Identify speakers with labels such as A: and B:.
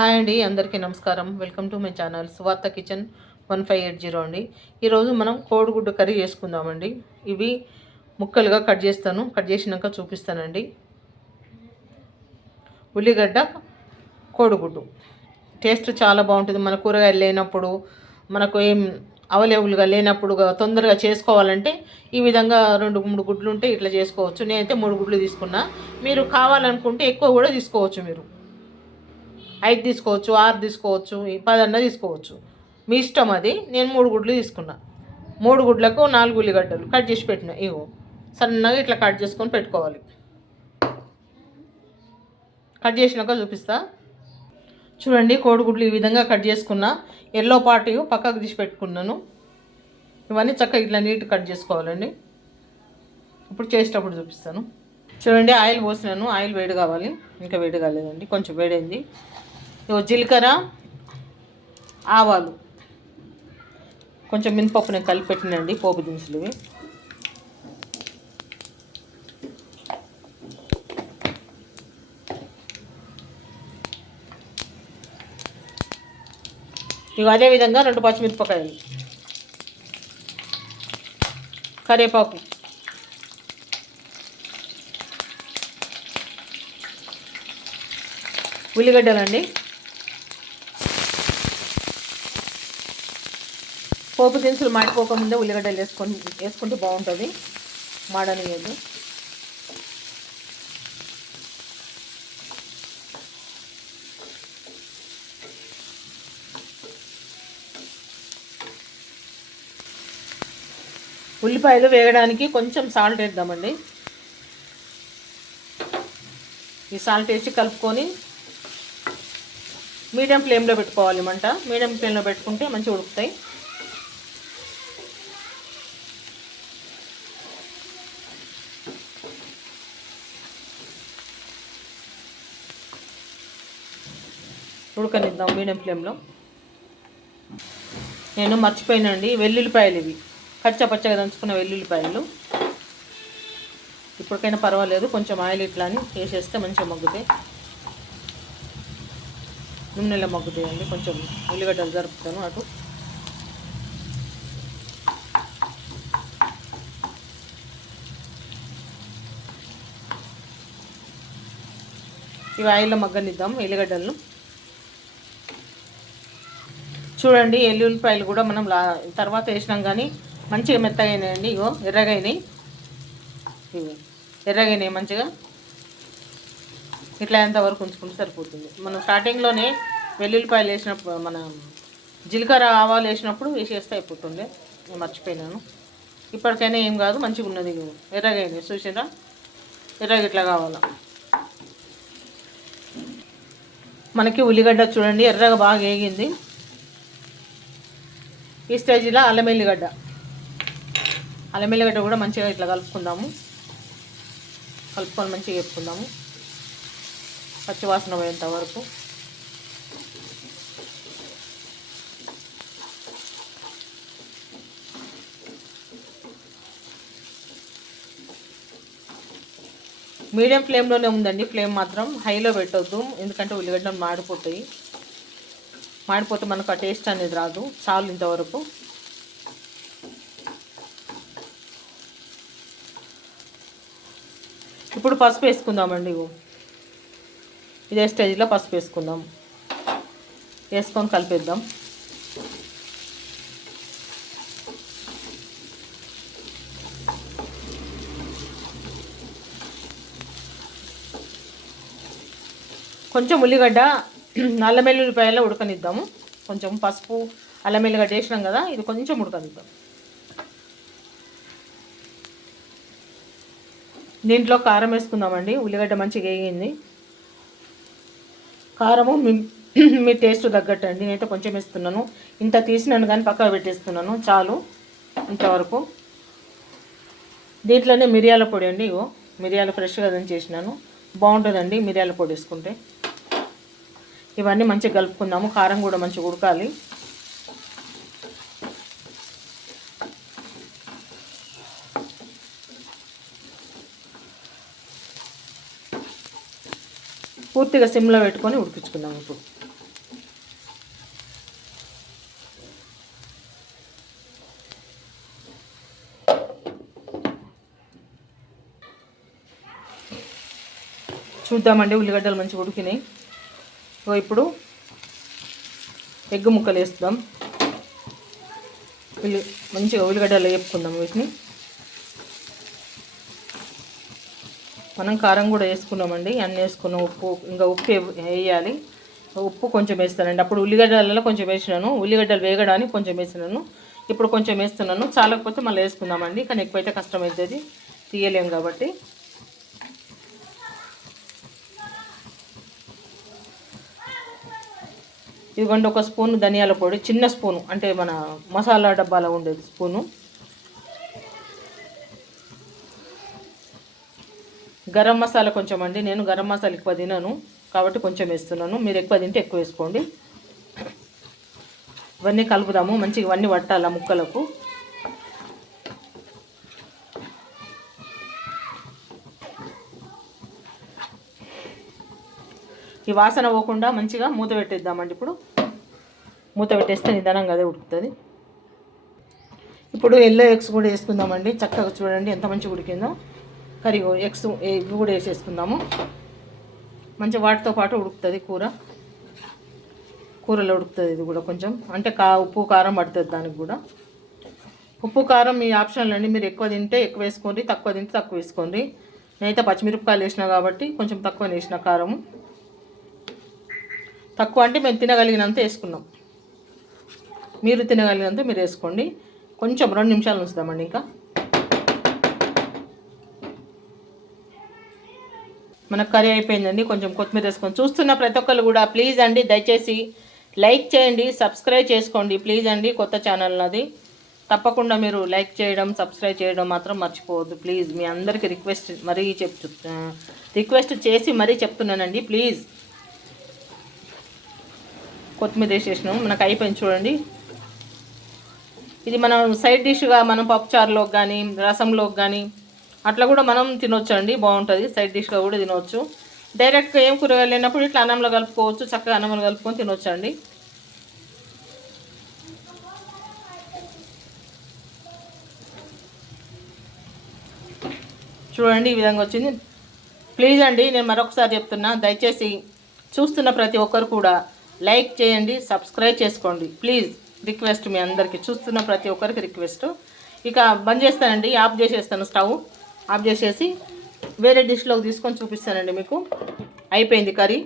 A: Hi అండి అందరికీ నమస్కారం. Welcome to my channel Suvartha kitchen one five eight zero అండి. ఈరోజు మనం కోడిగుడ్డు కర్రీ చేసుకుందామండి. ఇవి ముక్కలుగా కట్ చేస్తాను. కట్ చేసినాక చూపిస్తానండి. ఉల్లిగడ్డ కోడిగుడ్డు. టేస్ట్ చాలా బాగుంటుంది. మన కూరగాయలు లేనప్పుడు మనకు ఏం అవైలబుల్గా లేనప్పుడు తొందరగా చేసుకోవాలంటే ఈ విధంగా రెండు మూడు గుడ్లు ఉంటే ఇట్లా చేసుకోవచ్చు. నేనైతే మూడు గుడ్లు తీసుకున్నా. మీరు కావాలనుకుంటే ఎక్కువ కూడా తీసుకోవచ్చు మీరు. ఐదు తీసుకోవచ్చు ఆరు తీసుకోవచ్చు పదన్న తీసుకోవచ్చు. మీ ఇష్టం అది. నేను మూడు గుడ్లు తీసుకున్నా. మూడు గుడ్లకు నాలుగు ఉల్లిగడ్డలు కట్ చేసి పెట్టిన. ఇగో సన్నగా ఇట్లా కట్ చేసుకొని పెట్టుకోవాలి. కట్ చేసినాక చూపిస్తా. చూడండి కోడిగుడ్లు ఈ విధంగా కట్ చేసుకున్నా. ఎల్లో పాటు పక్కకు తీసి పెట్టుకున్నాను. ఇవన్నీ చక్కగా ఇట్లా నీట్ కట్ చేసుకోవాలండి. ఇప్పుడు చేసేటప్పుడు చూపిస్తాను. చూడండి ఆయిల్ పోసినాను. ఆయిల్ వేడి కావాలి. ఇంకా వేడి కాలేదండి. కొంచెం వేడైంది. జీలకర్ర ఆవాలు. కొంచెం మినపప్పు నేను కలిపి పెట్టినండి పోపు దినుసులు. ఇవి అదేవిధంగా రెండు పచ్చిమిరపకాయలు. కరివేపాకు. ఉల్లిగడ్డలండి. పోపు దినుసులు మాడిపోకముందే ఉల్లిగడ్డలు వేసుకొని వేసుకుంటే బాగుంటుంది. మాడనియదు. ఉల్లిపాయలు వేయడానికి కొంచెం సాల్ట్ వేద్దామండి. ఈ సాల్ట్ వేసి కలుపుకొని మీడియం ఫ్లేమ్లో పెట్టుకోవాలి మంట. మీడియం ఫ్లేమ్లో పెట్టుకుంటే మంచిగా ఉడుకుతాయి. ఉడకనిద్దాం మీడియం ఫ్లేమ్లో. నేను మర్చిపోయినండి వెల్లుల్లిపాయలు ఇవి. పచ్చ పచ్చగా దంచుకున్న వెల్లుల్లిపాయలు. ఇప్పటికైనా పర్వాలేదు కొంచెం ఆయిల్ ఇట్లా అని వేసేస్తే మంచిగా మగ్గుతాయి. నూనెలో మగ్గుతాయండి కొంచెం ఉల్లిగడ్డలు జరుపుతాను అటు. ఇవి ఆయిల్లో మగ్గనిద్దాం ఎల్లిగడ్డలను. చూడండి ఎల్లుల్లిపాయలు కూడా మనం లా తర్వాత వేసినాం కానీ మంచిగా మెత్తగా ఇగో ఎర్రగైనాయి. ఇవి ఎర్రగైనాయి మంచిగా. ఇట్లా ఎంతవరకు ఉంచుకుంటే సరిపోతుంది. మనం స్టార్టింగ్లోనే వెల్లుల్లిపాయలు వేసినప్పుడు మన జీలకర్ర ఆవాలు వేసినప్పుడు వేసేస్తే అయిపోతుండే. నేను మర్చిపోయినాను. ఇప్పటికైనా ఏం కాదు మంచిగా ఉన్నది ఎర్రగైంది చూసారా ఎర్రగ ఇట్లా కావాలా? మనకి ఉల్లిగడ్డ చూడండి ఎర్రగా బాగా వేగింది. ఈ స్టేజ్లో అల్లం ఎల్లిగడ్డ. అల్లం ఎల్లిగడ్డ కూడా మంచిగా ఇట్లా కలుపుకుందాము. కలుపుకొని మంచిగా వేపుకుందాము. పచ్చివాసన పోయేంత వరకు. మీడియం ఫ్లేమ్లోనే ఉందండి ఫ్లేమ్ మాత్రం హైలో పెట్టొద్దు ఎందుకంటే ఉల్లిగడ్డలు మాడిపోతాయి. మాడిపోతే మనకు ఆ టేస్ట్ అనేది రాదు. చాలు ఇంతవరకు. ఇప్పుడు పసుపు వేసుకుందామండి ఇదే స్టేజ్లో పసుపు వేసుకుందాం. వేసుకొని కలిపేద్దాం. కొంచెం ఉల్లిగడ్డ అల్లం వెల్లుల్లిపాయలు ఉడకనిద్దాము. కొంచెం పసుపు అల్లం వెల్లిగడ్డ వేసినాం కదా ఇది కొంచెం ఉడకనిద్దాం. దీంట్లో కారం వేసుకుందామండి. ఉల్లిగడ్డ మంచిగా వేగింది. కారము మీ మీ టేస్ట్ తగ్గట్టు అండి నేనైతే కొంచెం వేస్తున్నాను. ఇంత తీసినాను కానీ పక్కన పెట్టేస్తున్నాను. చాలు. ఇంతవరకు. దీంట్లోనే మిరియాల పొడి అండి ఇగో. మిరియాలు ఫ్రెష్గా చేసినాను బాగుంటుందండి మిరియాల పొడి వేసుకుంటే. ఇవన్నీ మంచిగా కలుపుకుందాము. కారం కూడా మంచిగా ఉడకాలి. పూర్తిగా సిమ్లో పెట్టుకొని ఉడికించుకుందాం ఇప్పుడు. చూద్దామండి ఉల్లిగడ్డలు మంచిగా ఉడికినాయి. సో ఇప్పుడు ఎగ్ ముక్కలు వేస్తాం ఉల్లి మంచిగా ఉల్లిగడ్డలు వేపుకుందాం వీటిని. మనం కారం కూడా వేసుకున్నామండి అన్నీ వేసుకున్నాం. ఉప్పు ఇంకా ఉప్పు వేయాలి. ఉప్పు కొంచెం వేస్తానండి. అప్పుడు ఉల్లిగడ్డలలో కొంచెం వేసినాను. ఉల్లిగడ్డలు వేగడానికి కొంచెం వేసినాను. ఇప్పుడు కొంచెం వేస్తున్నాను. చాలకపోతే మళ్ళీ వేసుకుందామండి. కానీ ఎక్కువైతే కష్టమవుతుంది. తీయలేం కాబట్టి. ఇదిగోండి ఒక స్పూన్ ధనియాల పొడి చిన్న స్పూను అంటే మన మసాలా డబ్బాలో ఉండేది స్పూను. గరం మసాలా కొంచెం అండి నేను గరం మసాలా ఎక్కువ తినను కాబట్టి కొంచెం వేస్తున్నాను. మీరు ఎక్కువ తింటే ఎక్కువ వేసుకోండి. ఇవన్నీ కలుపుదాము మంచిగా ఇవన్నీ పట్టాలి ముక్కలకు. ఈ వాసన పోకుండా మంచిగా మూత పెట్టేద్దామండి ఇప్పుడు. మూత పెట్టేస్తే నిదానంగా అదే ఉడుకుతుంది. ఇప్పుడు ఎల్లో ఎగ్స్ కూడా వేసుకుందామండి. చక్కగా చూడండి ఎంత మంచిగా ఉడికిందో. కర్రీ ఎగ్స్ ఎగ్ కూడా వేసేసుకుందాము. మంచి వాటితో పాటు ఉడుకుతుంది కూర. కూరలో ఉడుకుతుంది ఇది కూడా కొంచెం. అంటే కా ఉప్పు కారం పడుతుంది దానికి కూడా. ఉప్పు కారం మీ ఆప్షన్లు అండి మీరు ఎక్కువ తింటే ఎక్కువ వేసుకోండి. తక్కువ తింటే తక్కువ వేసుకోండి. నేనైతే పచ్చిమిరపకాయలు వేసిన కాబట్టి కొంచెం తక్కువ వేసిన కారము. తక్కువ అంటే మేము తినగలిగినంత వేసుకున్నాం. మీరు తినగలిగినంత మీరు వేసుకోండి. కొంచెం రెండు నిమిషాలు ఉంచుదామండి ఇంకా. మన కర్రీ అయిపోయిందండి. కొంచెం కొత్తిమీర వేసుకొని చూస్తున్న ప్రతి ఒక్కరు కూడా ప్లీజ్ అండి దయచేసి లైక్ చేయండి సబ్స్క్రైబ్ చేసుకోండి. ప్లీజ్ అండి కొత్త ఛానల్ నాది. తప్పకుండా మీరు లైక్ చేయడం సబ్స్క్రైబ్ చేయడం మాత్రం మర్చిపోవద్దు. ప్లీజ్ మీ అందరికీ రిక్వెస్ట్ మరీ చెప్తు రిక్వెస్ట్ చేసి మరీ చెప్తున్నానండి. ప్లీజ్. కొత్తిమీర వేసేసినాము మనకు అయిపోయింది చూడండి. ఇది మనం సైడ్ డిష్గా మనం పప్పుచారులోకి కానీ రసంలోకి కానీ అట్లా కూడా మనం తినొచ్చు అండి బాగుంటుంది. సైడ్ డిష్గా కూడా తినవచ్చు డైరెక్ట్గా ఏం కూరగాయలు లేనప్పుడు ఇట్లా అన్నంలో కలుపుకోవచ్చు. చక్కగా అన్నంలో కలుపుకొని తినొచ్చు అండి చూడండి ఈ విధంగా వచ్చింది. ప్లీజ్ అండి నేను మరొకసారి చెప్తున్నా. దయచేసి చూస్తున్న ప్రతి ఒక్కరు కూడా లైక్ చేయండి సబ్స్క్రైబ్ చేసుకోండి. ప్లీజ్ రిక్వెస్ట్ మీ అందరికీ. చూస్తున్న ప్రతి ఒక్కరికి రిక్వెస్ట్. ఇక బంద్ చేస్తానండి ఆఫ్ చేసేస్తాను స్టవ్. ఆఫ్ చేసేసి వేరే డిష్లోకి తీసుకొని చూపిస్తానండి మీకు. అయిపోయింది కర్రీ.